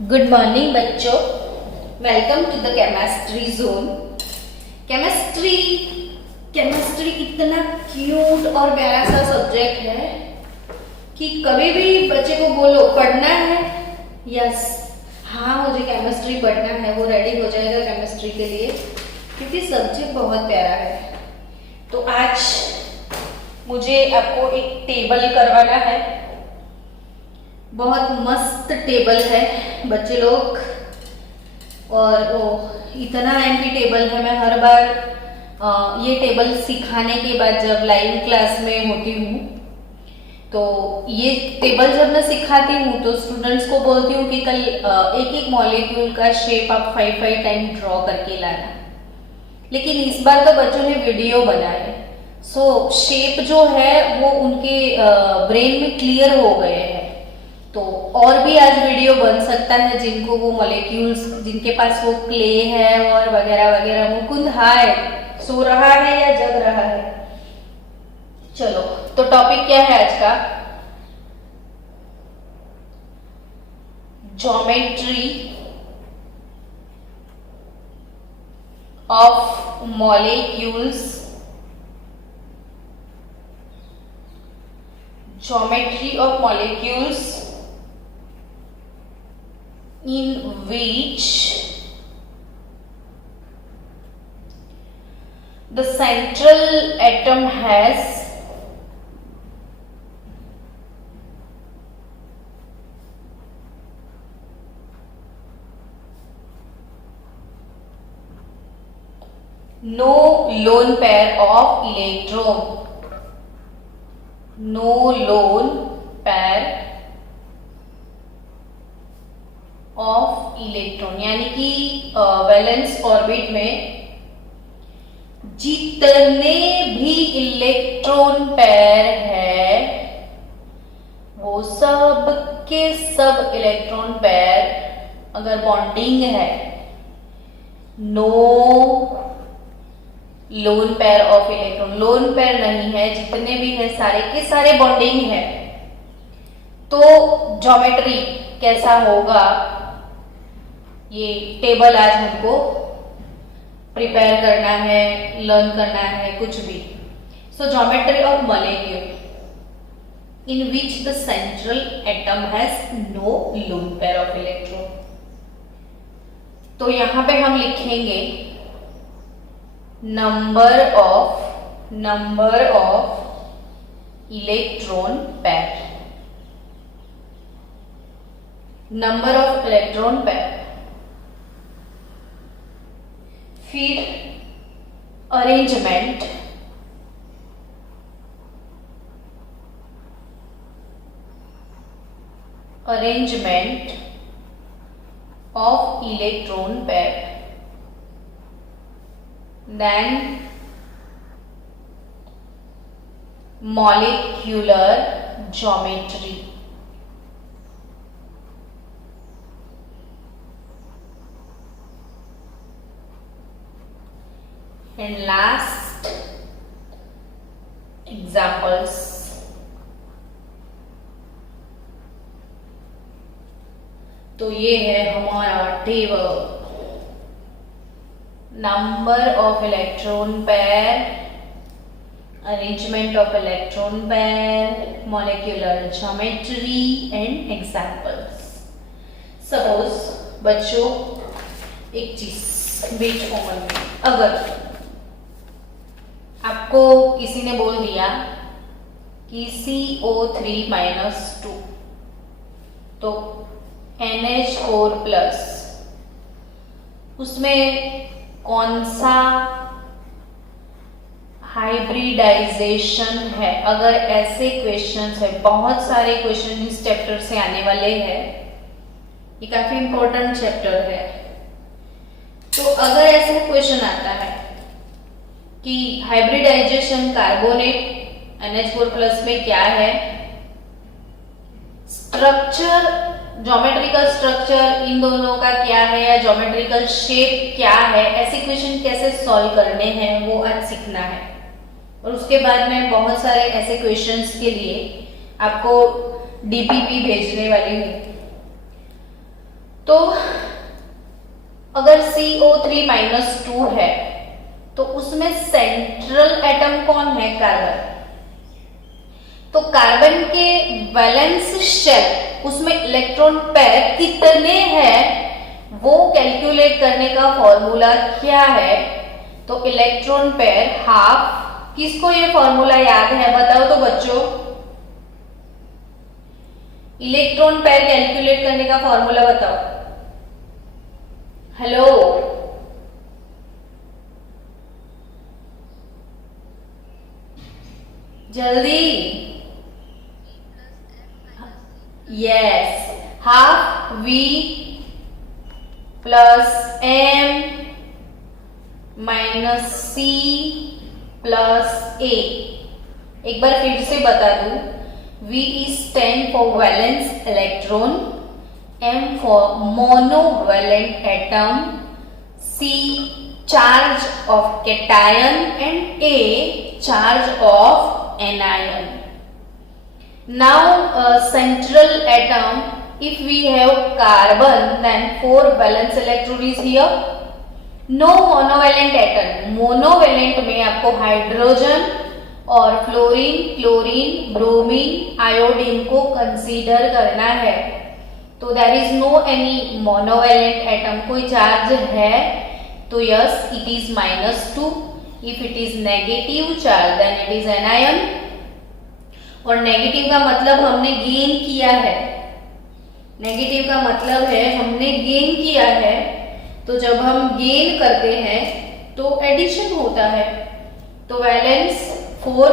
Good morning बच्चों, welcome to the chemistry zone. Chemistry chemistry इतना cute और प्यारा सा सब्जेक्ट है कि कभी भी बच्चे को बोलो पढ़ना है, यस हाँ मुझे केमिस्ट्री पढ़ना है, वो रेडी हो जाएगा केमिस्ट्री के लिए, क्योंकि सब्जेक्ट बहुत प्यारा है। तो आज मुझे आपको एक टेबल करवाना है, बहुत मस्त टेबल है बच्चे लोग, और वो इतना एम्प्टी टेबल है। मैं हर बार ये टेबल सिखाने के बाद जब लाइव क्लास में होती हूँ तो ये टेबल जब मैं सिखाती हूँ तो स्टूडेंट्स को बोलती हूँ कि कल एक एक मॉलिक्यूल का शेप आप 5 टाइम ड्रॉ करके लाना। लेकिन इस बार तो बच्चों ने वीडियो बनाए, सो शेप जो है वो उनके ब्रेन में क्लियर हो गए हैं। तो और भी आज वीडियो बन सकता है जिनको वो मॉलिक्यूल्स, जिनके पास वो क्ले है और वगैरह वगैरह। मुकुंद हाय, सो रहा है या जग रहा है? चलो, तो टॉपिक क्या है आज का? Geometry of molecules. Geometry of molecules in which the central atom has no lone pair of electron, no lone pair of electron, यानी कि वैलेंस ऑर्बिट में जितने भी इलेक्ट्रॉन पैर है वो सब के सब इलेक्ट्रॉन पैर अगर बॉन्डिंग है, no lone pair of electron, lone pair नहीं है, जितने भी है सारे के सारे बॉन्डिंग है, तो ज्योमेट्री कैसा होगा ये टेबल आज हमको प्रिपेयर करना है, लर्न करना है, कुछ भी। So geometry of molecule in which the central atom has no lone pair of electron. तो यहां पे हम लिखेंगे number of electron pair, number of electron pair. फिर arrangement, of electron pair, then molecular geometry, and last examples। तो ये है हमारा table, number of electron pair, arrangement of electron pair, molecular geometry and examples. Suppose बच्चों एक चीज बीच common में, अगर आपको किसी ने बोल दिया कि CO3-2 तो NH4+, उसमें कौन सा हाइब्रिडाइजेशन है? अगर ऐसे क्वेश्चंस है, बहुत सारे क्वेश्चन इस चैप्टर से आने वाले हैं, ये काफी इंपॉर्टेंट चैप्टर है। तो अगर ऐसा क्वेश्चन आता है कि हाइब्रिडाइजेशन कार्बोनेट NH4+ में क्या है, स्ट्रक्चर, ज्योमेट्रिकल स्ट्रक्चर इन दोनों का क्या है, या ज्योमेट्रिकल शेप क्या है, ऐसे क्वेश्चन कैसे सॉल्व करने हैं वो आज सीखना है। और उसके बाद मैं बहुत सारे ऐसे क्वेश्चंस के लिए आपको DPP भेजने वाली हूँ। तो अगर CO3-2 है तो उसमें सेंट्रल एटम कौन है? कार्बन। तो कार्बन के वैलेंस शेल उसमें इलेक्ट्रॉन पेयर कितने हैं वो कैलकुलेट करने का फॉर्मूला क्या है? तो इलेक्ट्रॉन पेयर हाफ। किसको ये फॉर्मूला याद है बताओ तो बच्चों? इलेक्ट्रॉन पेयर कैलकुलेट करने का फॉर्मूला बताओ। हेलो, जल्दी। Yes, half V plus M minus C plus A। एक बार फिर से बता दूं, V is stand for valence electron, M for monovalent atom, C charge of cation and A charge of anion. Now central atom, if we have carbon then 4 valence electron is here. No monovalent atom, monovalent में आपको hydrogen और fluorine, chlorine, bromine, iodine को consider करना है। तो there is no any monovalent atom. कोई charge है तो yes it is -2। If it is negative charge then it is anion. और नेगेटिव का मतलब हमने गेन किया है। नेगेटिव का मतलब है हमने गेन किया है। तो जब हम गेन करते हैं तो एडिशन होता है। तो valence 4,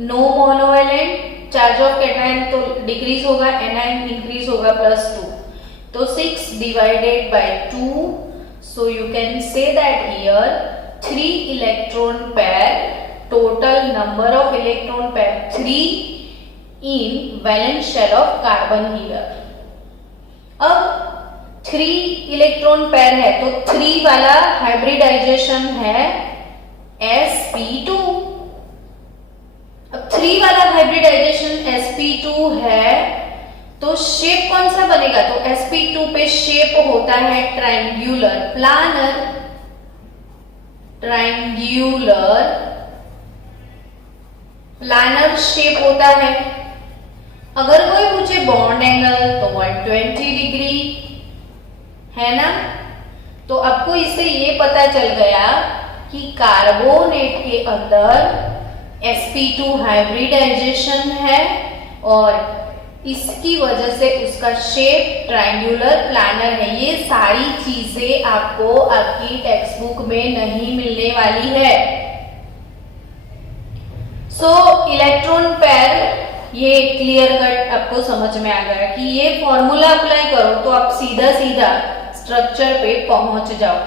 no monovalent, charge of cation तो डिक्रीज होगा, एनायन इंक्रीज होगा +2। तो 6 divided by 2, so you can say that here 3 electron pair, total number of electron pair 3 in valence shell of carbon here. अब 3 electron pair है तो 3 वाला hybridisation है sp2। अब 3 वाला हाइब्रिडाइजेशन sp2 है तो शेप कौन सा बनेगा? तो sp2 पे शेप होता है triangular, planar, triangular planar shape होता है। अगर कोई पूछे बॉन्ड एंगल तो 120 डिग्री है ना। तो आपको इससे ये पता चल गया कि कार्बोनेट के अंदर sp2 हाइब्रिडाइजेशन है और इसकी वजह से उसका शेप ट्रायंगुलर प्लानर है। ये सारी चीजें आपको आपकी टेक्स्ट बुक में नहीं मिलने वाली है। सो इलेक्ट्रॉन पेयर ये क्लियर कट आपको समझ में आ गया कि ये फॉर्मूला अप्लाई करो तो आप सीधा सीधा स्ट्रक्चर पे पहुंच जाओ।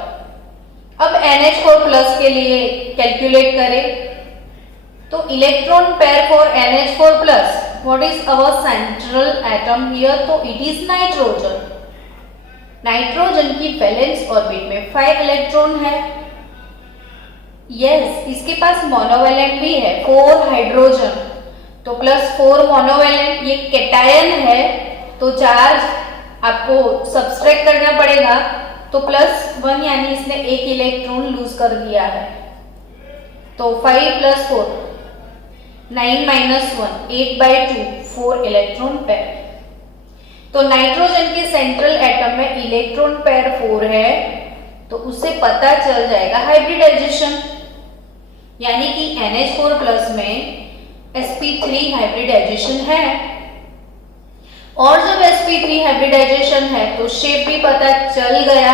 अब NH4+ के लिए कैलकुलेट करें तो electron pair for NH4+, what is our central atom here? तो इट इज नाइट्रोजन। नाइट्रोजन की वैलेंस ऑर्बिट में 5 इलेक्ट्रॉन है। यस, इसके पास मोनोवैलेंट भी है, 4 हाइड्रोजन तो +4 मोनोवैलेंट। ये कैटायन है तो चार्ज आपको सब्सट्रैक्ट करना पड़ेगा तो +1 यानी इसने 1 इलेक्ट्रॉन लूज कर दिया है। तो 5 + 4 9 - 1 8/2 4 इलेक्ट्रॉन पेयर। तो नाइट्रोजन के सेंट्रल एटम में इलेक्ट्रॉन पेयर 4 है तो उससे पता चल जाएगा हाइब्रिडाइजेशन, यानी कि NH4+ में sp3 हाइब्रिडाइजेशन है। और जब sp3 हाइब्रिडाइजेशन है तो शेप भी पता चल गया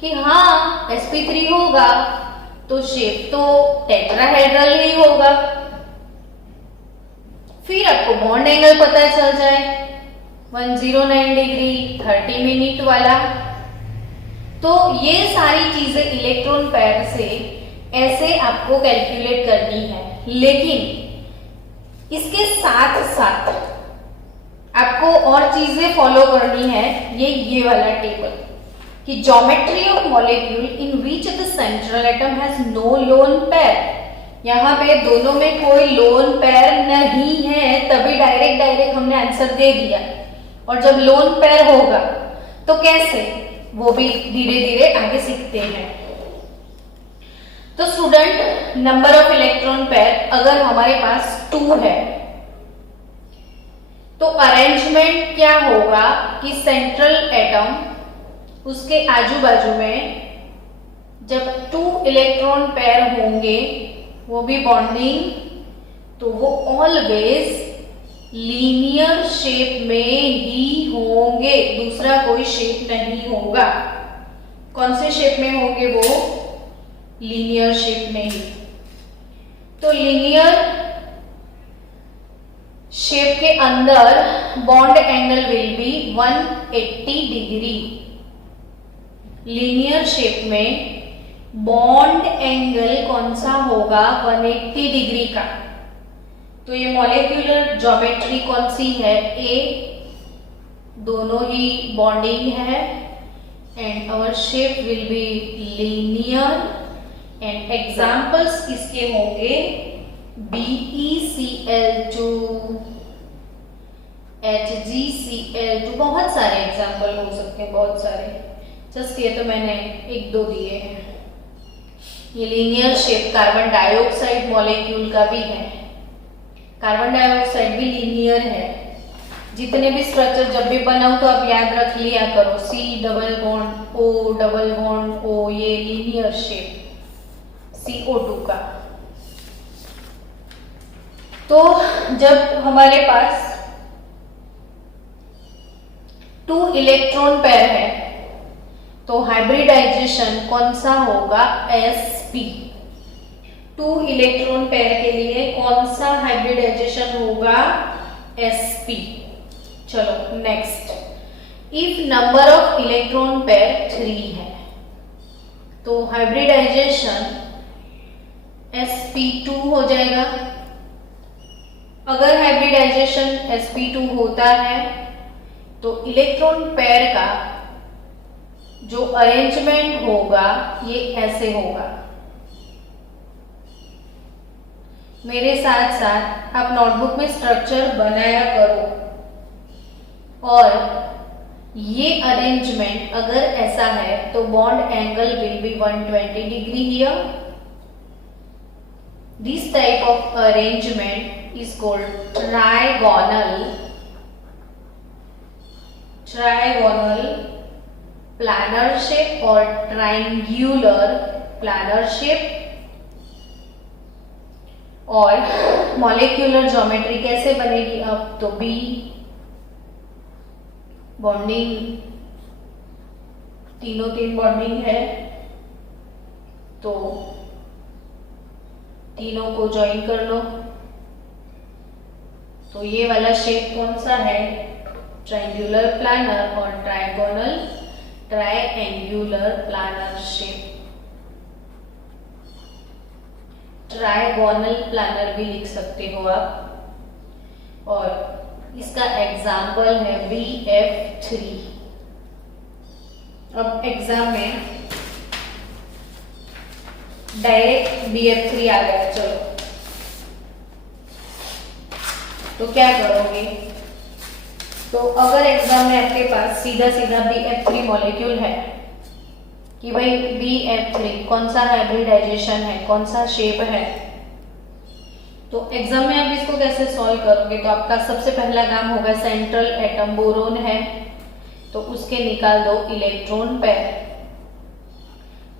कि हाँ sp3 होगा तो शेप तो टेट्राहेड्रल ही होगा। फिर आपको बॉन्ड एंगल पता चल जाए 109 डिग्री 30 मिनट वाला। तो ये सारी चीजें इलेक्ट्रॉन पेयर से ऐसे आपको कैलकुलेट करनी है। लेकिन इसके साथ साथ आपको और चीजें फॉलो करनी है। ये वाला टेबल कि geometry of molecule in which the central atom has no lone pair. यहाँ पे दोनों में कोई लोन पेयर नहीं है, तभी डायरेक्ट हमने आंसर दे दिया। और जब लोन पेयर होगा तो कैसे, वो भी धीरे धीरे आगे सीखते हैं। तो student, number of electron pair अगर हमारे पास 2 है तो अरेंजमेंट क्या होगा कि सेंट्रल एटम, उसके आजू बाजू में जब 2 इलेक्ट्रॉन पेयर होंगे, वो भी बॉन्डिंग, तो वो ऑलवेज लीनियर शेप में ही होंगे, दूसरा कोई शेप नहीं होगा। कौन से शेप में होंगे वो? लीनियर शेप में ही। तो लीनियर शेप के अंदर bond angle will be 180 degree. Linear shape में बॉन्ड एंगल कौन सा होगा? 180 डिग्री का। तो ये मॉलिक्यूलर ज्योमेट्री कौन सी है? ए, दोनों ही बॉन्डिंग है and our shape will be linear and examples इसके होंगे BeCl2, HgCl2, बहुत सारे एग्जांपल हो सकते हैं, बहुत सारे। जस्ट ये तो मैंने 1-2 दिए हैं। ये linear shape carbon dioxide molecule का भी है। कार्बन डाइऑक्साइड भी लीनियर है। जितने भी स्ट्रक्चर जब भी बनाओ तो आप याद रख लिया करो, C double bond O double bond O, ये लीनियर शेप CO2 का। तो जब हमारे पास 2 इलेक्ट्रॉन पेयर है तो हाइब्रिडाइजेशन कौन सा होगा? sp। 2 इलेक्ट्रॉन पेयर के लिए कौन सा हाइब्रिडाइजेशन होगा? sp। चलो next, if number of electron pair 3 है तो हाइब्रिडाइजेशन sp2 हो जाएगा। अगर हाइब्रिडाइजेशन sp2 होता है तो इलेक्ट्रॉन पेयर का जो अरेंजमेंट होगा ये ऐसे होगा। मेरे साथ साथ आप नोटबुक में स्ट्रक्चर बनाया करो और ये अरेंजमेंट अगर ऐसा है तो bond angle will be 120 degree here. This type of arrangement is called trigonal planner shape और ट्रायंगुलर प्लानर शेप। और मॉलिक्यूलर ज्योमेट्री कैसे बनेगी अब? तो B बॉन्डिंग, तीनों 3 बॉन्डिंग है तो तीनों को ज्वाइन कर लो। तो ये वाला शेप कौन सा है? ट्रायंगुलर प्लानर और triangular planar shape. Trigonal planar भी लिख सकते हो आप। और इसका एग्जाम्पल है BF3। अब एग्जाम में डायरेक्ट BF3 आ गया, चलो तो क्या करोगे? तो अगर एग्जाम में आपके पास सीधा सीधा BF3 मॉलिक्यूल है कि भाई BF3 कौन सा हाइब्रिडाइजेशन है, कौन सा शेप है, तो एग्जाम में आप इसको कैसे सॉल्व करोगे? तो आपका सबसे पहला काम होगा, सेंट्रल एटम बोरोन है तो उसके निकाल दो इलेक्ट्रॉन पेयर।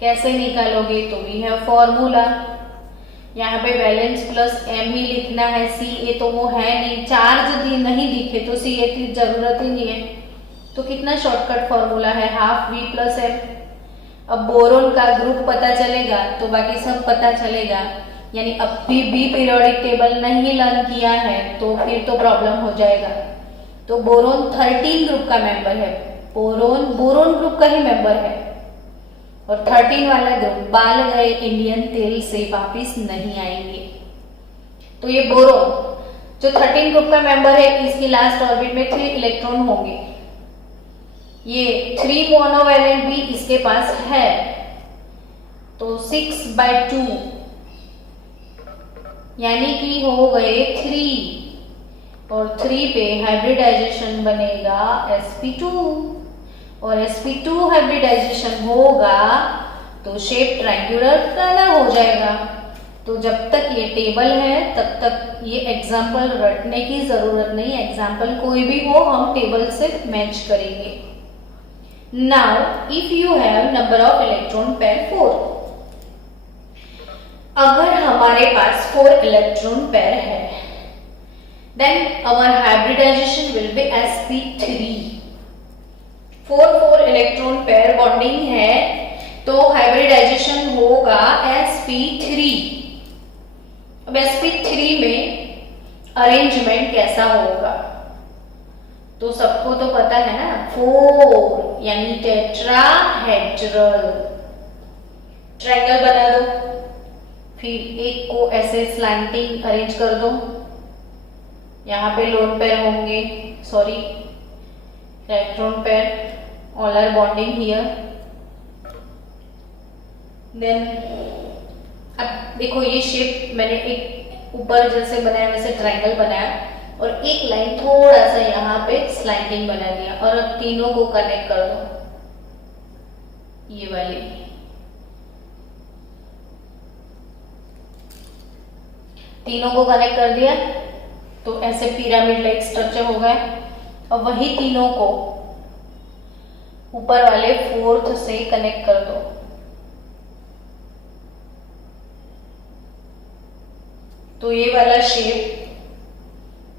कैसे निकालोगे? तो वी हैव फॉर्मूला, यहाँ पे वैलेंस प्लस m ही लिखना है, Ca तो वो है नहीं, चार्ज नहीं दिखे तो Ca की जरूरत ही नहीं है। तो कितना शॉर्टकट फॉर्मूला है, हाफ V प्लस m। अब बोरोन का ग्रुप पता चलेगा तो बाकी सब पता चलेगा। यानी अब भी पीरियोडिक टेबल नहीं लर्न किया है तो फिर तो प्रॉब्लम हो जाएगा। तो बोरोन 13 ग्रुप का मेंबर है, बोरोन ग्रुप का ही मेंबर है और 13 वाला ग्रुप बाल गए इंडियन तेल से वापिस नहीं आएंगे। तो ये बोरोन जो 13 ग्रुप का मेंबर है, इसकी लास्ट ऑर्बिट में 3 इलेक्ट्रॉन होंगे। ये 3 मोनोवैलेंट भी इसके पास है तो 6/2 यानी कि हो गए 3 और 3 पे हाइब्रिडाइजेशन बनेगा sp2 और sp2 हाइब्रिडाइजेशन होगा तो शेप ट्रायंगुलर प्लानर हो जाएगा। तो जब तक ये टेबल है तब तक ये एग्जाम्पल रटने की जरूरत नहीं, एग्जाम्पल कोई भी हो हम टेबल से मैच करेंगे। Now if you have number of electron pair 4, अगर हमारे पास 4 इलेक्ट्रॉन पेयर है then our hybridization will be sp3। 4 electron pair bonding है तो हाइब्रिडाइजेशन होगा sp3। अब sp3 में अरेंजमेंट कैसा होगा तो सबको तो पता है ना, 4 यानी टेट्राहेड्रल। ट्रायंगल बना दो, फिर एक को ऐसे स्लैंटिंग अरेंज कर दो, यहाँ पे लोन पेयर होंगे, sorry electron pair, all are bonding here. Then अब देखो ये शेप मैंने एक ऊपर जैसे बनाया वैसे ट्रायंगल बनाया और एक लाइन थोड़ा सा यहाँ पे स्लाइडिंग बना दिया और अब तीनों को कनेक्ट कर दो, ये वाली। तीनों को कनेक्ट कर दिया तो ऐसे पिरामिड लाइक स्ट्रक्चर हो गया। और वही तीनों को ऊपर वाले 4th से कनेक्ट कर दो। तो ये वाला शेप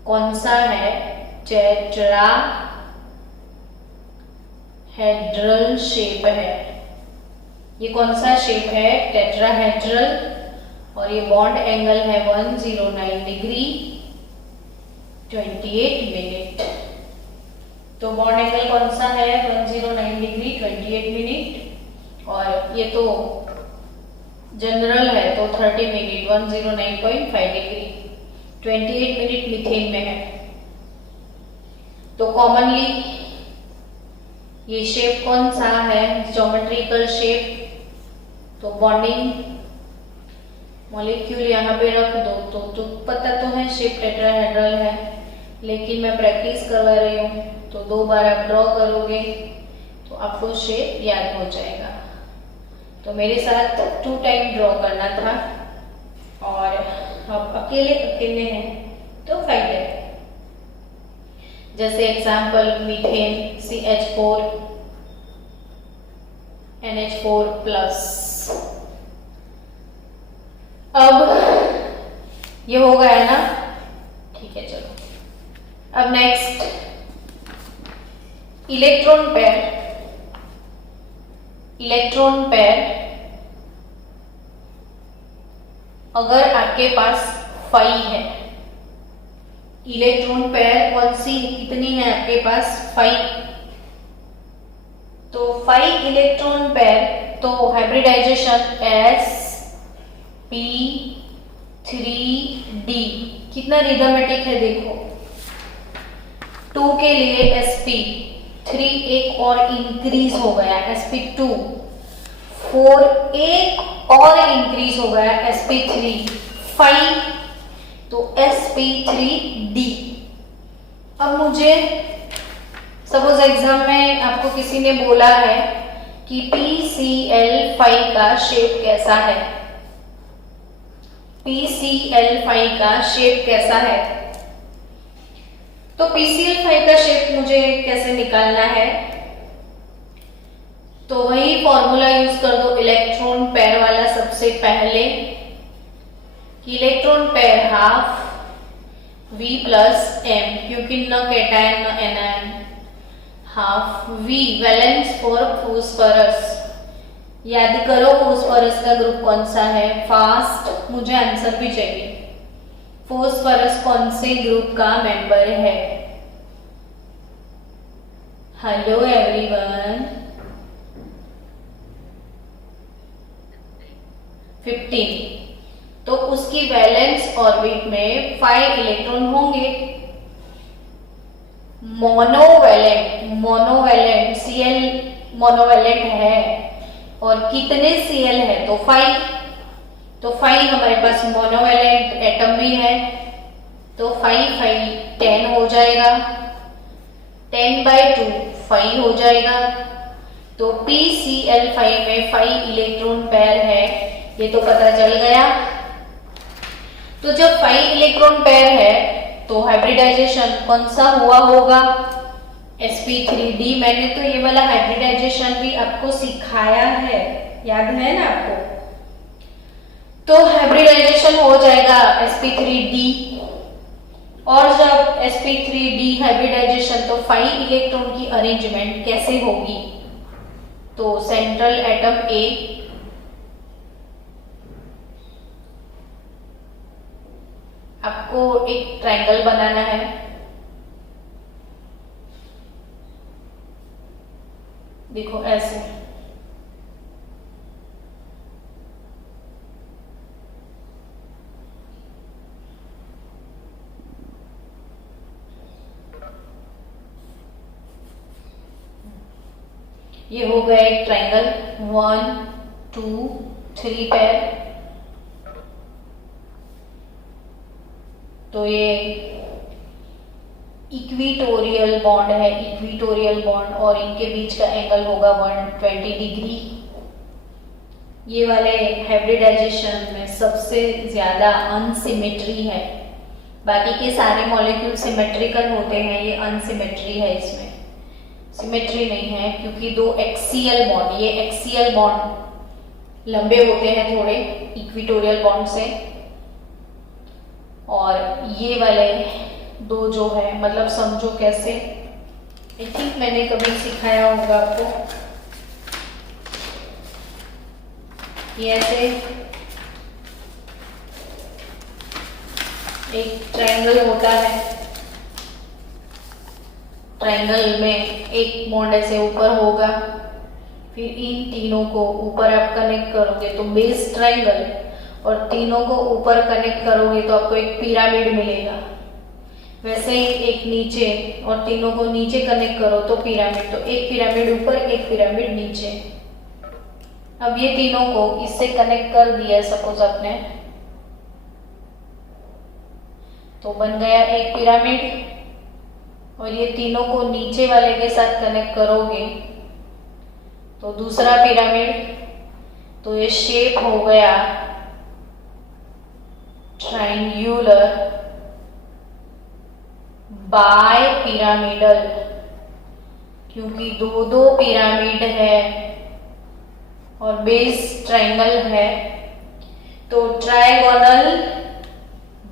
कौन सा है, टेट्राहेड्रल शेप है। ये कौन सा शेप है, टेट्राहेड्रल, और ये बॉन्ड एंगल है 109 डिग्री 28 मिनट। तो बॉन्ड एंगल कौन सा है, 109 डिग्री 28 मिनट, और ये तो जनरल है तो 30 मिनट 109.5 डिग्री, 28 मिनट मीथेन में है। तो कॉमनली ये शेप कौन सा है, ज्योमेट्रिकल शेप। तो बॉन्डिंग मॉलिक्यूल यहाँ पे रख दो तो पता तो है शेप टेट्राहेड्रल है, लेकिन मैं प्रैक्टिस करवा रही हूँ तो 2 बार आप ड्रॉ करोगे तो आपको शेप याद हो जाएगा। तो मेरे साथ 2 टाइम ड्रॉ करना था और आप अकेले अकेले हैं तो फायदा है। जैसे example methane CH4 NH4 plus. अब ये हो गया ना, ठीक है चलो। अब नेक्स्ट इलेक्ट्रॉन पेयर अगर आपके पास 5 है, इलेक्ट्रॉन पेयर कौन सी कितनी है आपके पास, 5। तो 5 इलेक्ट्रॉन पेयर तो हाइब्रिडाइजेशन sp3d कितना रिदमेटिक है देखो। 2 के लिए sp3 एक और इंक्रीज हो गया sp2, 4 एक और इंक्रीज हो गया sp3, 5 तो sp3d। अब मुझे सपोज एग्जाम में आपको किसी ने बोला है कि PCl5 का शेप कैसा है, PCl5 का शेप कैसा है। तो PCl5 का शेप मुझे कैसे निकालना है, तो वही फॉर्मूला यूज कर दो इलेक्ट्रॉन पेयर वाला। सबसे पहले electron pair half V plus M, क्योंकि न कैटायन न anion, half V valence for phosphorus. याद करो फॉस्फोरस का ग्रुप कौन सा है, फास्ट, मुझे आंसर भी चाहिए। फॉस्फोरस कौन से ग्रुप का मेंबर है, हेलो एवरीवन। 15, तो उसकी वैलेंस ऑर्बिट में 5 इलेक्ट्रॉन होंगे। मोनोवैलेंट Cl मोनोवैलेंट है और कितने Cl है तो 5, तो 5 हमारे पास मोनोवैलेंट एटम में है तो 5 5 10 हो जाएगा, 10/2 5 हो जाएगा। तो PCl5 में 5 इलेक्ट्रॉन पेयर है, ये तो पता चल गया। तो जब 5 इलेक्ट्रॉन पेयर है तो हाइब्रिडाइजेशन कौन सा हुआ होगा? sp3d। मैंने तो ये वाला हाइब्रिडाइजेशन भी आपको सिखाया है, याद है ना आपको? तो हाइब्रिडाइजेशन हो जाएगा sp3d। और जब sp3d हाइब्रिडाइजेशन तो 5 इलेक्ट्रॉन की अरेंजमेंट कैसे होगी? तो सेंट्रल एटम A, आपको एक ट्रायंगल बनाना है। देखो ऐसे, ये हो गया एक ट्रायंगल 1 2 3 पेयर। तो ये इक्विटोरियल बॉन्ड है, इक्विटोरियल बॉन्ड, और इनके बीच का एंगल होगा 120 डिग्री। ये वाले हाइब्रिडाइजेशन में सबसे ज्यादा अनसिमेट्री है, बाकी के सारे मॉलिक्यूल सिमेट्रिकल होते हैं, ये अनसिमेट्री है, इसमें सिमेट्री नहीं है क्योंकि दो एक्सियल बॉन्ड, ये एक्सियल बॉन्ड लंबे होते हैं थोड़े इक्विटोरियल बॉन्ड से, और ये वाले दो जो है, मतलब समझो कैसे, आई थिंक मैंने कभी सिखाया होगा आपको। ये ऐसे एक ट्रायंगल होता है, ट्रायंगल में एक बॉन्ड ऐसे ऊपर होगा, फिर इन तीनों को ऊपर आप कनेक्ट करोगे तो बेस ट्रायंगल, और तीनों को ऊपर कनेक्ट करोगे तो आपको एक पिरामिड मिलेगा। वैसे ही एक नीचे, और तीनों को नीचे कनेक्ट करो तो पिरामिड, तो एक पिरामिड ऊपर एक पिरामिड नीचे। अब ये तीनों को इससे कनेक्ट कर दिया सपोज आपने, तो बन गया एक पिरामिड, और ये तीनों को नीचे वाले के साथ कनेक्ट करोगे तो दूसरा पिरामिड। तो ये शेप हो गया ट्रायंगुलर बाय पिरामिडल, क्योंकि दो दो पिरामिड है और बेस ट्रायंगल है, तो ट्रायगोनल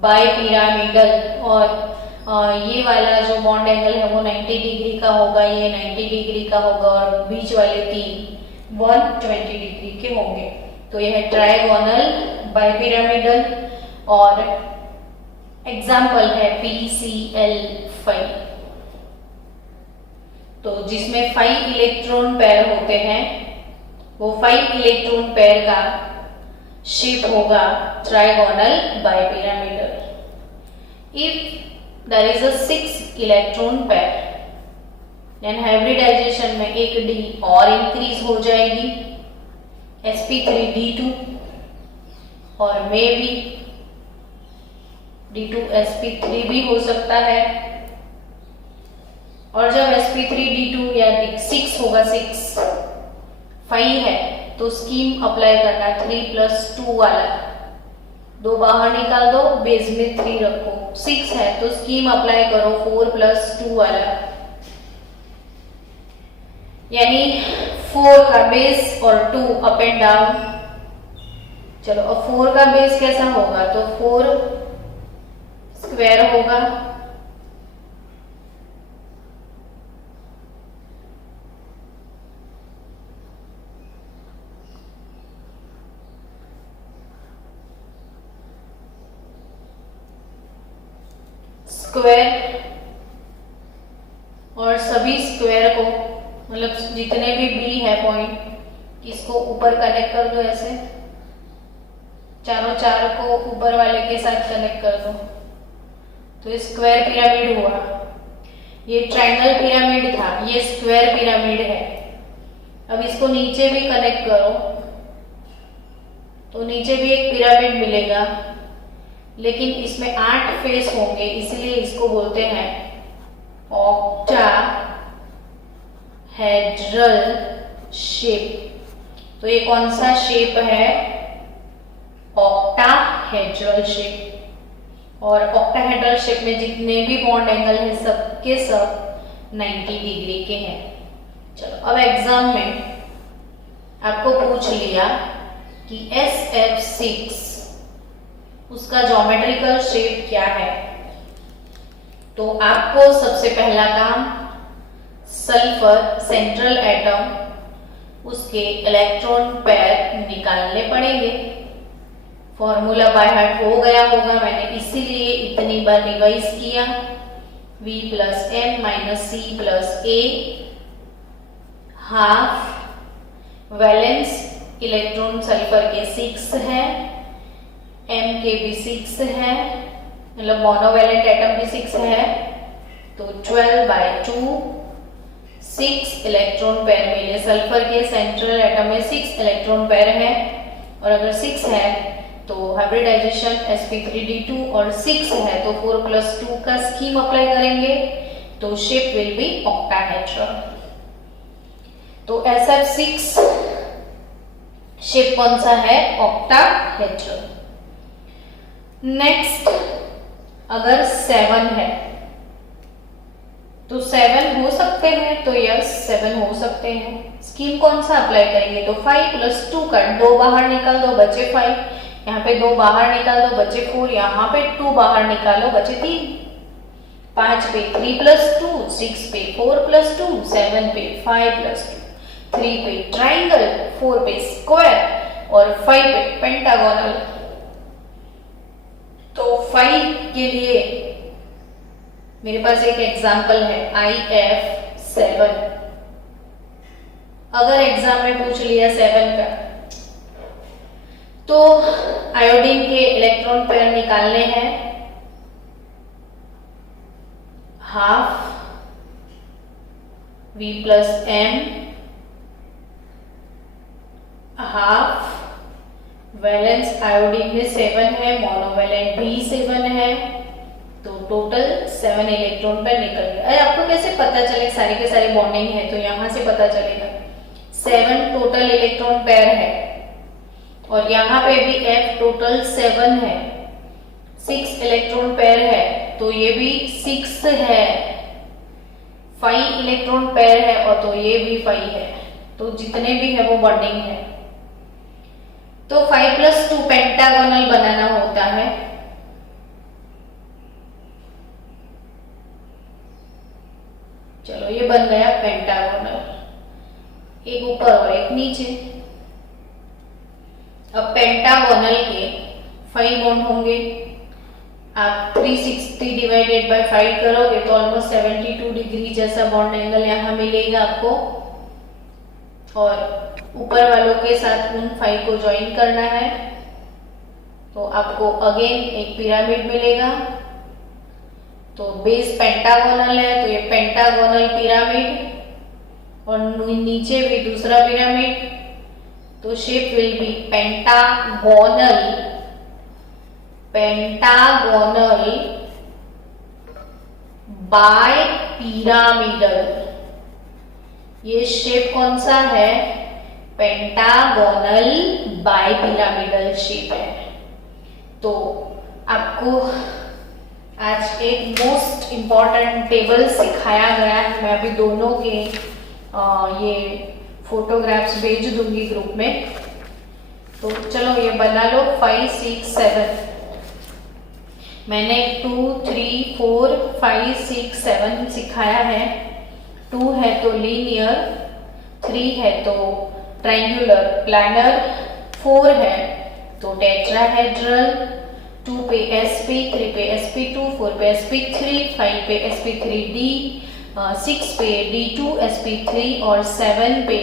बाय पिरामिडल। और ये वाला जो बॉन्ड एंगल है वो 90 डिग्री का होगा, ये 90 डिग्री का होगा, और बीच वाले तीन 120 डिग्री के होंगे। तो यह है ट्रायगोनल बाय पिरामिडल, और एग्जाम्पल है PCl5, तो जिसमें 5 इलेक्ट्रॉन पेयर होते हैं, वो 5 इलेक्ट्रॉन पेयर का शेप होगा trigonal bipyramidal. If there is a 6 electron pair, then hybridization में एक D और इंक्रीज हो जाएगी, sp3d2, और मे भी d2sp3 भी हो सकता है। और जब sp3d2 या 6 होगा, 6 5 है तो स्कीम अप्लाई करना 3+2 वाला, दो बाहर निकाल दो, बेस में 3 रखो। 6 है तो स्कीम अप्लाई करो 4+2 वाला, यानी 4 का बेस और 2 अप एंड डाउन। चलो, अब 4 का बेस कैसा होगा? तो 4 स्क्वायर होगा, स्क्वायर, और सभी स्क्वायर को, मतलब जितने भी बी है पॉइंट, इसको ऊपर कनेक्ट कर दो ऐसे, चारों चार को ऊपर वाले के साथ कनेक्ट कर दो, तो स्क्वायर पिरामिड हुआ। ये ट्रायंगल पिरामिड था, ये स्क्वायर पिरामिड है। अब इसको नीचे भी कनेक्ट करो तो नीचे भी एक पिरामिड मिलेगा, लेकिन इसमें 8 फेस होंगे, इसलिए इसको बोलते हैं ऑक्टा हेड्रल शेप। तो ये कौन सा शेप है? Octahedral shape. और ऑक्टाहेड्रल शेप में जितने भी बॉन्ड एंगल है सबके सब 90 डिग्री के हैं। चलो अब एग्जाम में आपको पूछ लिया कि SF6 उसका ज्योमेट्रिकल शेप क्या है, तो आपको सबसे पहला काम सल्फर सेंट्रल एटम उसके इलेक्ट्रॉन पेयर निकालने पड़ेंगे। फॉर्मूला बाय हार्ट हो गया होगा, मैंने इसीलिए इतनी बार रिवाइज किया। V plus M minus C plus A, half valence electron sulphur के 6 है, M के भी 6 है, मतलब मोनोवैलेंट एटम भी 6 है, तो 12/2 6 इलेक्ट्रॉन पेयर मिले। सल्फर के सेंट्रल एटम में 6 इलेक्ट्रॉन पेयर है, और अगर 6 है तो हाइब्रिडाइजेशन sp3d2, और 6 है तो 4+2 का स्कीम अप्लाई करेंगे, तो शेप विल बी ऑक्टाहेड्रल। तो SF6 शेप कौन सा है? ऑक्टाहेड्रल। नेक्स्ट अगर 7 है तो 7 हो सकते हैं, तो यस 7 हो सकते हैं। स्कीम कौन सा अप्लाई करेंगे? तो 5+2 का 2 बाहर निकाल दो, बचे 5, यहाँ पे 2 बाहर निकाल दो, बचे 4, यहाँ पे 2 बाहर निकालो, बचे 3। 5 पे 3+2, 6 पे 4+2, 7 पे 5+2, 3 पे ट्राइंगल, 4 पे स्क्वायर और 5 पे पेंटागोनल। तो 5 के लिए मेरे पास एक एग्जाम्पल है IF7। अगर एग्जाम में पूछ लिया 7 का, तो आयोडीन के इलेक्ट्रॉन पेयर निकालने हैं। Half V plus M, half valence iodine में 7 है, मोनोवैलेंट भी 7 है, तो टोटल 7 इलेक्ट्रॉन पेयर निकल गया। अरे आपको कैसे पता चले? सारे के सारे बॉन्डिंग है तो यहां से पता चलेगा। 7 टोटल इलेक्ट्रॉन पेयर है, और यहाँ पे भी F टोटल 7 है, 6 इलेक्ट्रॉन पेयर है, तो ये भी 6 है, 5 इलेक्ट्रॉन पेयर है, और तो ये भी 5 है, तो जितने भी है वो बॉन्डिंग है। तो 5+2 पेंटागोनल बनाना होता है। चलो ये बन गया पेंटागोनल, एक ऊपर और एक नीचे। अब पेंटागोनल के 5 बॉन्ड होंगे। आप 360 डिवाइडेड बाय 5 करोगे तो ऑलमोस्ट 72 डिग्री जैसा बॉन्ड एंगल यहाँ मिलेगा आपको, और ऊपर वालों के साथ उन 5 को ज्वाइन करना है, तो आपको अगेन एक पिरामिड मिलेगा। तो बेस पेंटागोनल है, तो ये पेंटागोनल पिरामिड, और नीचे भी दूसरा पिरामिड, तो shape will be pentagonal, pentagonal bipyramidal. ये शेप कौन सा है? पेंटागोनल बाय पिरामिडल शेप है। तो आपको आज एक मोस्ट इंपॉर्टेंट टेबल सिखाया गया है। मैं अभी दोनों के ये फोटोग्राफ्स भेज दूंगी ग्रुप में, तो चलो ये बना लो। 5, 6, 7 मैंने 2, 3, 4, 5, 6, 7 सिखाया है। 2 है तो लीनियर, 3 है तो ट्रायंगुलर प्लानर, 4 है तो टेट्राहेड्रल, 2 पे sp, 3 पे sp2, 4 पे sp3, 5 पे sp3d, 6 पे d2 sp3 और 7 पे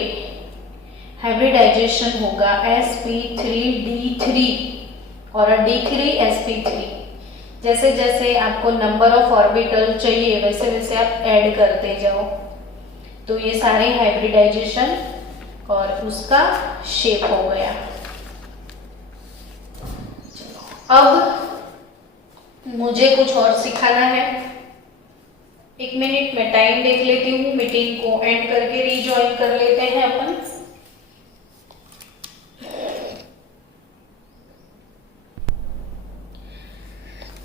हाइब्रिडाइजेशन होगा sp3d3 और d3 sp3। जैसे जैसे आपको नंबर ऑफ ऑर्बिटल चाहिए वैसे वैसे आप ऐड करते जाओ, तो ये सारे हाइब्रिडाइजेशन और उसका शेप हो गया। अब मुझे कुछ और सिखाना है। एक मिनट में टाइम देख लेती हूँ, मीटिंग को एंड करके रीजॉइन कर लेते हैं अपन।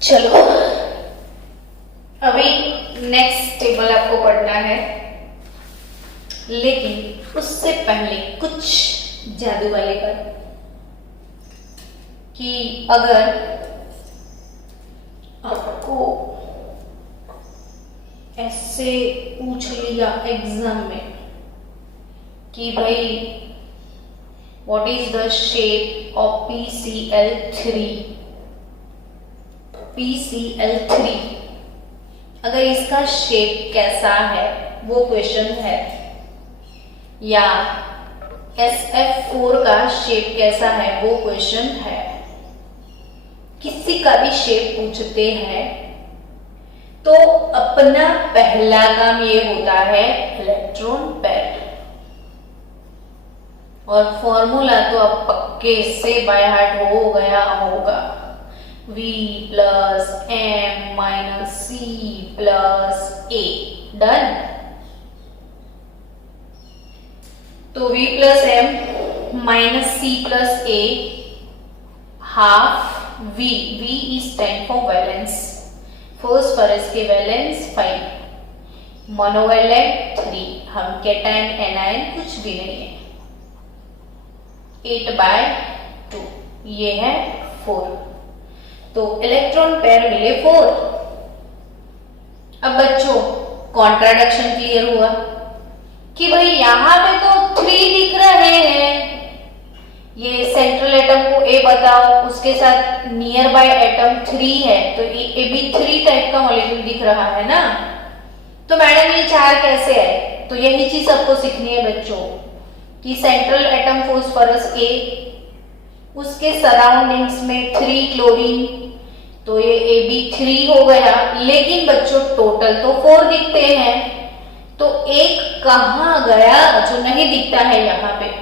चलो अभी नेक्स्ट टेबल आपको पढ़ना है, लेकिन उससे पहले कुछ जादू वाले पर कि अगर आपको ऐसे पूछ लिया एग्जाम में कि भाई what is the shape of PCl3, PCl3 अगर इसका शेप कैसा है वो क्वेश्चन है, या SF4 का शेप कैसा है वो क्वेश्चन है, किसी का भी शेप पूछते हैं तो अपना पहला काम ये होता है इलेक्ट्रॉन पेयर, और फॉर्मूला तो अब पक्के से बाय हार्ट हो गया होगा, V plus M minus C plus A। Done. तो V plus M minus C plus A half V, V is stand for valence, phosphorus के वैलेंस 5, मोनोवैलेंट 3, हम कैटायन एनायन कुछ भी नहीं है, 8/2 ये है 4, तो इलेक्ट्रॉन पेयर मिले 4। अब बच्चों कॉन्ट्राडिक्शन क्लियर हुआ कि भाई यहां पे तो 3 दिख रहे हैं, ये सेंट्रल एटम को A बताओ, उसके साथ नियर बाय एटम 3 है, तो ये भी 3 टाइप का मॉलिक्यूल दिख रहा है ना, तो मैडम ये 4 कैसे है? तो यही चीज आपको सीखनी है बच्चों कि सेंट्रल एटम फॉस्फोरस A, उसके सराउंडिंग्स में 3 क्लोरीन, तो ये AB3 हो गया, लेकिन बच्चों टोटल तो 4 दिखते हैं, तो एक कहां गया जो नहीं दिखता है यहाँ पे?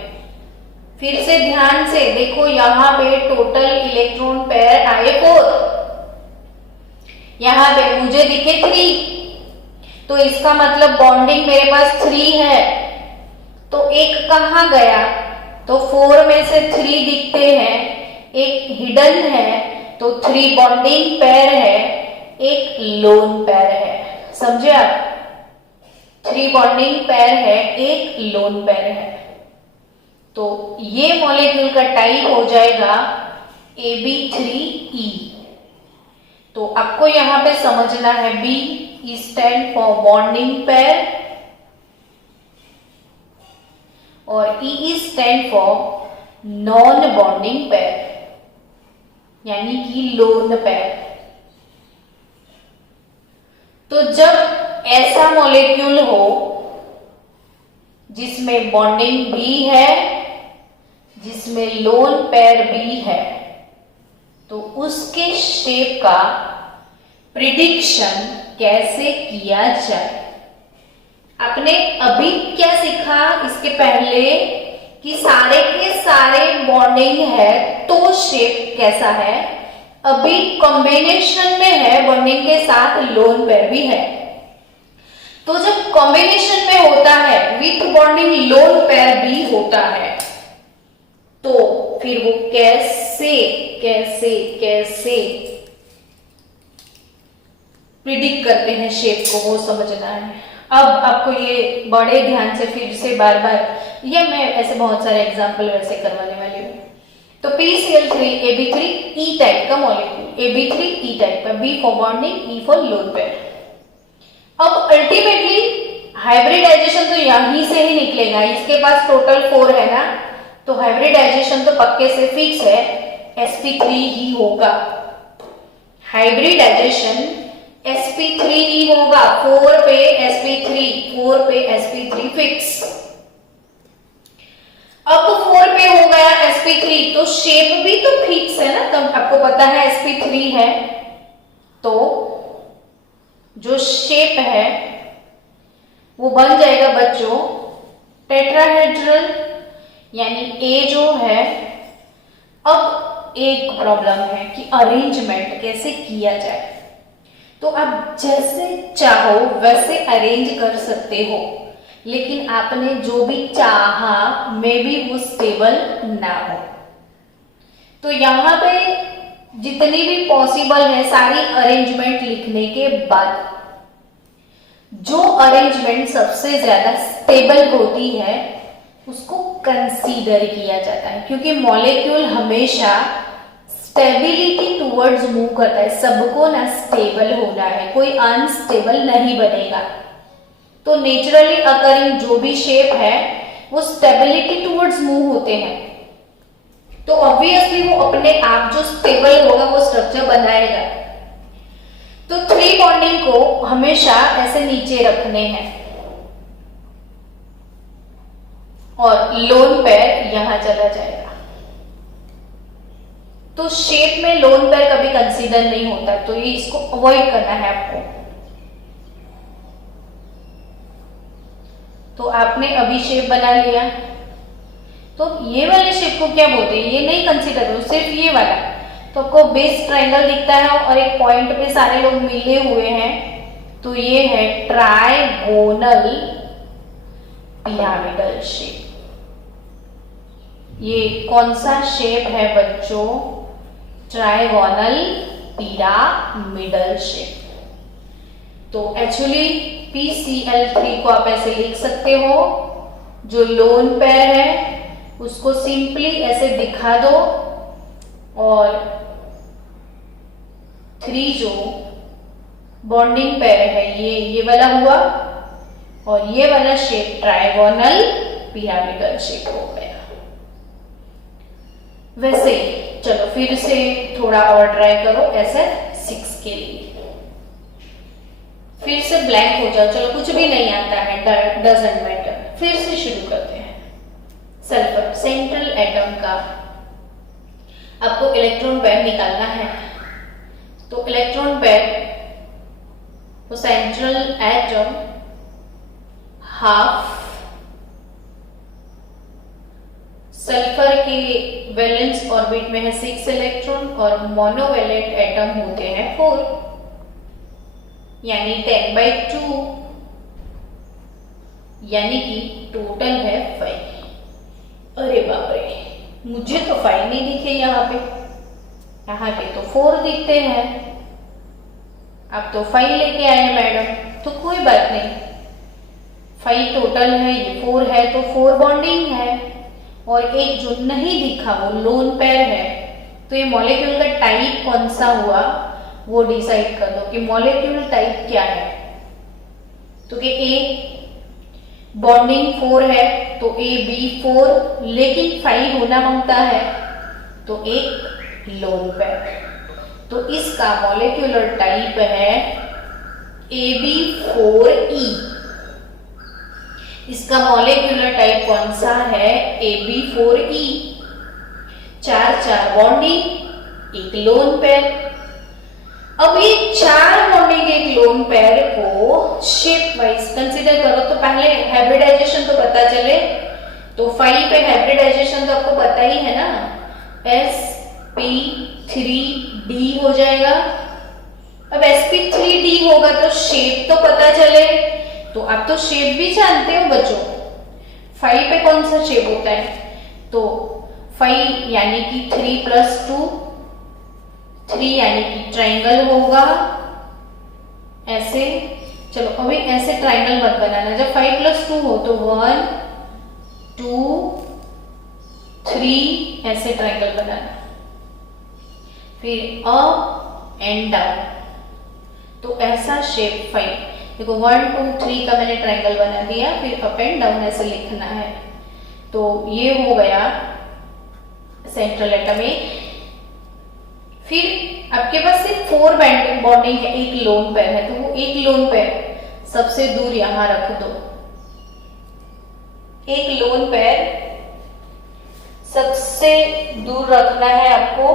फिर से ध्यान से देखो, यहां पे टोटल इलेक्ट्रॉन पेयर आए 4, यहां पे मुझे दिखे 3, तो इसका मतलब बॉन्डिंग मेरे पास 3 है, तो एक कहां गया? तो 4 में से 3 दिखते हैं, एक हिडन है, तो 3 बॉन्डिंग पेयर है, एक लोन पेयर है। समझे आप? 3 बॉन्डिंग पेयर है, एक लोन पेयर है, तो ये मॉलिक्यूल का टाइप हो जाएगा AB3E। तो आपको यहां पे समझना है B stand for bonding pair और E stand for non bonding pair, यानी कि लोन पेयर। तो जब ऐसा मॉलिक्यूल हो जिसमें बॉन्डिंग भी है, जिसमें लोन पेयर भी है, तो उसके शेप का प्रिडिक्शन कैसे किया जाए? आपने अभी क्या सीखा इसके पहले कि सारे के सारे बॉन्डिंग है तो शेप कैसा है, अभी कॉम्बिनेशन में है बॉन्डिंग के साथ लोन पेयर भी है, तो जब कॉम्बिनेशन में होता है विथ बॉन्डिंग लोन पेयर भी होता है, तो फिर वो कैसे कैसे कैसे प्रिडिक्ट करते हैं शेप को, वो समझना है। अब आपको ये बड़े ध्यान से फिर से बार बार, ये मैं ऐसे बहुत सारे एग्जांपल वैसे करवाने वाली हूँ। तो PCl3 AB3E टाइप का मॉलिक्यूल, AB3E टाइप का, B for bonding, E for lone pair. अब अल्टीमेटली हाइब्रिडाइजेशन तो यहीं से ही निकलेगा, इसके पास टोटल 4 है ना, तो हाइब्रिडाइजेशन तो पक्के से फिक्स है, sp3 ही होगा। हाइब्रिडाइजेशन sp3 ही होगा, 4 पे sp3, 4 पे sp3 फिक्स। अब 4 पे हो गया sp3, तो शेप भी तो फिक्स है ना, तब आपको पता है sp3 है, तो जो शेप है वो बन जाएगा बच्चों टेट्राहेड्रल, यानी A जो है। अब एक प्रॉब्लम है कि अरेंजमेंट कैसे किया जाए, तो आप जैसे चाहो वैसे अरेंज कर सकते हो, लेकिन आपने जो भी चाहा मे बी वो स्टेबल ना हो। तो यहाँ पे जितनी भी पॉसिबल है सारी अरेंजमेंट लिखने के बाद जो अरेंजमेंट सबसे ज्यादा स्टेबल होती है उसको कंसीडर किया जाता है, क्योंकि मॉलिक्यूल हमेशा स्टेबिलिटी टुवर्ड्स मूव करता है। सबको ना स्टेबल होना है, कोई अनस्टेबल नहीं बनेगा। तो नेचुरली अकरिंग जो भी शेप है वो स्टेबिलिटी टुवर्ड्स मूव होते हैं, तो ऑब्वियसली वो अपने आप जो स्टेबल होगा वो स्ट्रक्चर बनाएगा। तो 3 बॉन्डिंग को हमेशा ऐसे नीचे रखने हैं और लोन पेयर यहां चला जाएगा। तो शेप में लोन पेयर कभी कंसीडर नहीं होता, तो ये इसको अवॉइड करना है आपको। तो आपने अभी शेप बना लिया, तो ये वाले शेप को क्या बोलते हैं, ये नहीं कंसीडर हो, सिर्फ ये वाला। तो आपको बेस ट्रायंगल दिखता है और एक पॉइंट पे सारे लोग मिले हुए हैं, तो ये है ट्राइगोनल पिरामिडल शेप। ये कौन सा शेप है बच्चों, ट्राइगोनल पिरामिडल शेप। तो एक्चुअली PCl3 को आप ऐसे लिख सकते हो, जो लोन पेयर है उसको सिंपली ऐसे दिखा दो और 3 जो बॉन्डिंग पेयर है ये वाला हुआ और ये वाला शेप ट्राइगोनल पिरामिडल शेप हो गया। वैसे चलो फिर से थोड़ा और ट्राई करो ऐसे 6 के लिए। फिर से ब्लैंक हो जाओ, चलो कुछ भी नहीं आता है, डजंट मैटर। फिर से शुरू करते हैं। सल्फर सेंट्रल एटम का आपको इलेक्ट्रॉन पेयर निकालना है, तो इलेक्ट्रॉन पेयर वो सेंट्रल एटम हाफ सल्फर के वैलेंस ऑर्बिट में है 6 इलेक्ट्रॉन और मोनोवैलेंट एटम होते हैं 4, यानी 10/2, यानी कि टोटल है 5। अरे बाप रे, मुझे तो 5 नहीं दिखे यहाँ पे तो 4 दिखते हैं। आप तो 5 लेके आए हैं मैडम, तो कोई बात नहीं, 5 टोटल है, ये 4 है, तो 4 बॉन्डिंग है। और एक जो नहीं दिखा वो लोन पेयर है, तो ये मॉलिक्यूल का टाइप कौन सा हुआ वो डिसाइड कर दो कि मॉलिक्यूल टाइप क्या है। तो कि ए बॉन्डिंग 4 है तो AB4, लेकिन 5 होना मांगता है, तो एक लोन पेयर। तो इसका मॉलिक्यूलर टाइप है AB4E। इसका मॉलिक्यूलर टाइप कौन सा है, AB4E। 4 बॉन्डिंग, एक लोन पेयर। अब ये 4 बॉन्डिंग एक लोन पेयर को शेप वाइज कंसीडर करो। तो पहले हाइब्रिडाइजेशन तो पता चले, तो 5 पे हाइब्रिडाइजेशन तो आपको पता ही है ना, sp3d हो जाएगा। अब sp3d होगा तो शेप तो पता चले, तो आप तो शेप भी जानते हो बच्चों। 5 पे कौन सा शेप होता है, तो 5 यानी कि 3+2, 3 यानी कि ट्रायंगल होगा ऐसे। चलो अभी ऐसे ट्रायंगल मत बनाना, जब 5+2 हो तो 1 2 3 ऐसे ट्रायंगल बनाना, फिर अप एंड डाउन। तो ऐसा शेप 5, देखो 1 2 3 का मैंने ट्रायंगल बना दिया, फिर अप एंड डाउन ऐसे लिखना है। तो ये हो गया सेंट्रल एटम में। फिर आपके पास सिर्फ 4 बॉन्डिंग है, एक लोन पेयर है, तो वो एक लोन पेयर सबसे दूर यहां रख दो। एक लोन पेयर सबसे दूर रखना है आपको।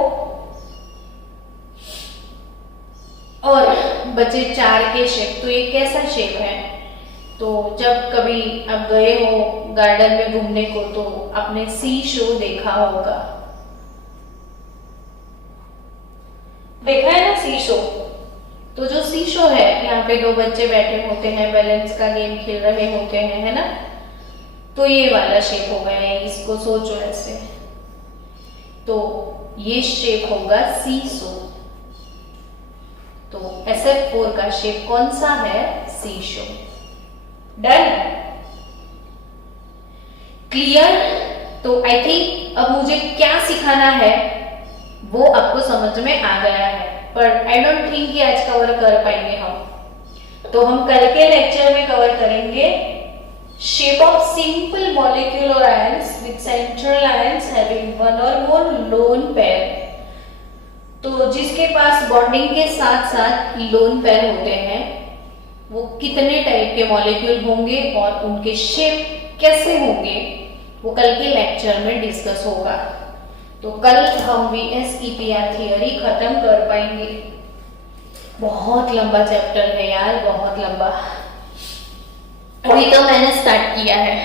और बचे 4 के शेप। तो ये कैसा शेप है, तो जब कभी आप गए हो गार्डन में घूमने को तो आपने सी शो देखा होगा, देखा है ना सी शो। तो जो सीशो है, यहाँ पे दो बच्चे बैठे होते हैं, बैलेंस का गेम खेल रहे होते हैं, है ना। तो ये वाला शेप होगा, इसको सोचो ऐसे, तो ये शेप होगा सीसो। तो SF4 का शेप कौन सा है? सीशो। Done, clear. तो आई थिंक अब मुझे क्या सिखाना है वो आपको समझ में आ गया है, पर आई डोंट थिंक कि आज कवर कर पाएंगे हम। तो हम कल के लेक्चर में कवर करेंगे shape of simple molecular ions with central ions having one और मोर लोन पेयर। तो जिसके पास बॉन्डिंग के साथ साथ लोन पेयर होते हैं, वो कितने टाइप के मॉलिक्यूल होंगे और उनके शेप कैसे होंगे, वो कल के लेक्चर में डिस्कस होगा। तो कल हम VSEPR थियरी खत्म कर पाएंगे। बहुत लंबा चैप्टर है यार, बहुत लंबा। अभी तो मैंने स्टार्ट किया है।